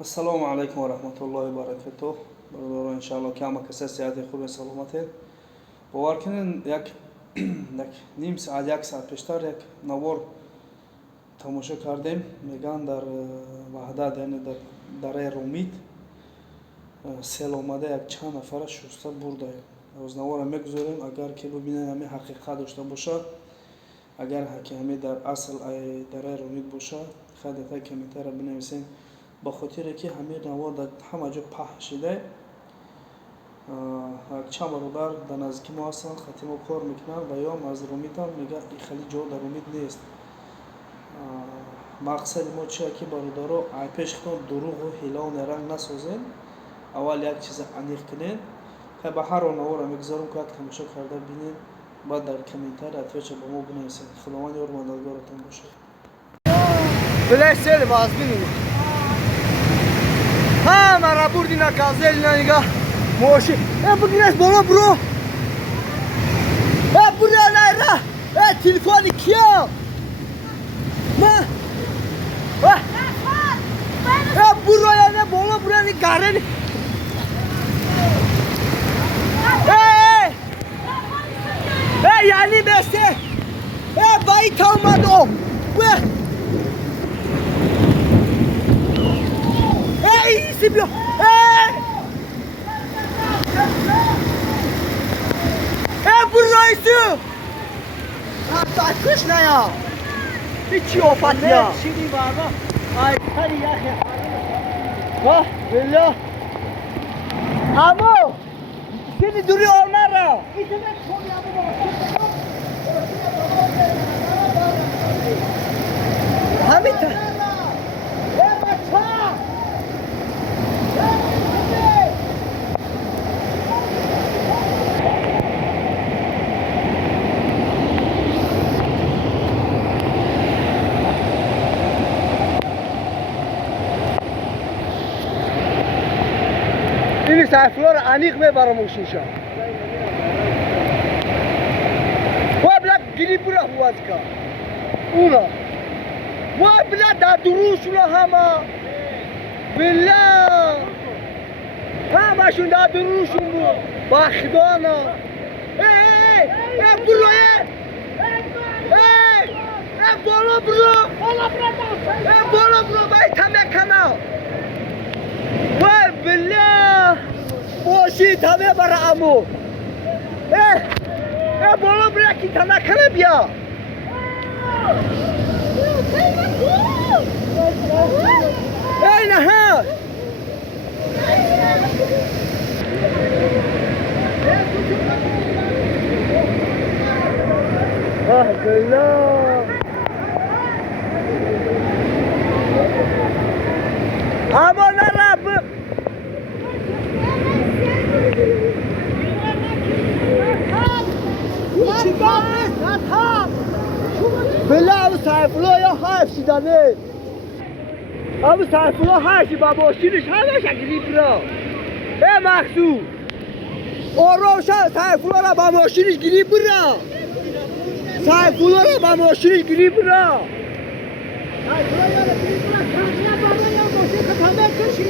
السلام علیکم و رحمت الله و برکاته. برادران ان شاء الله که همه کسی صحت خوب و سلامت. باور کنین یک نیم ساعت یک ساعت پیشتر یک نوار تماشا کردیم. میگن در وحدت یعنی در دره رومید سیل آمده یک چند نفر شسته برده. از نوار میگذاریم اگر که ببینین همین حقیقت داشته باشه، اگر که همین در اصل دره رومید باشه خودت کمیته را بنویسین. با خاطر که همین نوار در همه جا پخش شده. چند برادر در نزدیکی ما هستن، خطی ما کار میکنن و یا از رومید هم میگه این خیلی جا در رومید نیست. مقصد ما چیه که برادرها پیش خودتون دروغ و حیله و نرنگ نسازین. اول یک چیز عمیق کنین. به هر نوار را میگذارم که تماشا کرده بینین، بعد در کامنتر اتویچ با ما بنویسین. خداوند یار مددگارتون باشه. بلای سیل باز بینید همه را بردی نکازل نگاه موشی بگیرش بالا برو برو نیره تلفونی کیا ما برو یعنی بالا برو یعنی گرنی یعنی بسته بایی تا اومدم ایسی بیا برو ایسی کش نیا هیچی آفت نیا شیدی بابا آی پری یخی واه بالله امو سیدی دوری آرمه را همین تا این سایفلار عمیق میبرم موشیشا و بلا گلی برا هواز که اونا و بلا در دروش اونا همه بلا همشون در دروشون بود با خدانا برو بالا برو بالا برو باید همه کنه وای بالله باشی تمه برا امو بالا برا کی تمه کنه بیا ای نه بالله اما نرب بله او سایفلا یا حیف شدنه او سایفلا حیفی با ماشینش همش اگری برا مخصوص آروشا سایفلا را با ماشینش گیری برا سایفلا را با ماشینش گیری برا سایفلا یا را گیری برا کارچیا بابا یا ماشین خطابه کشی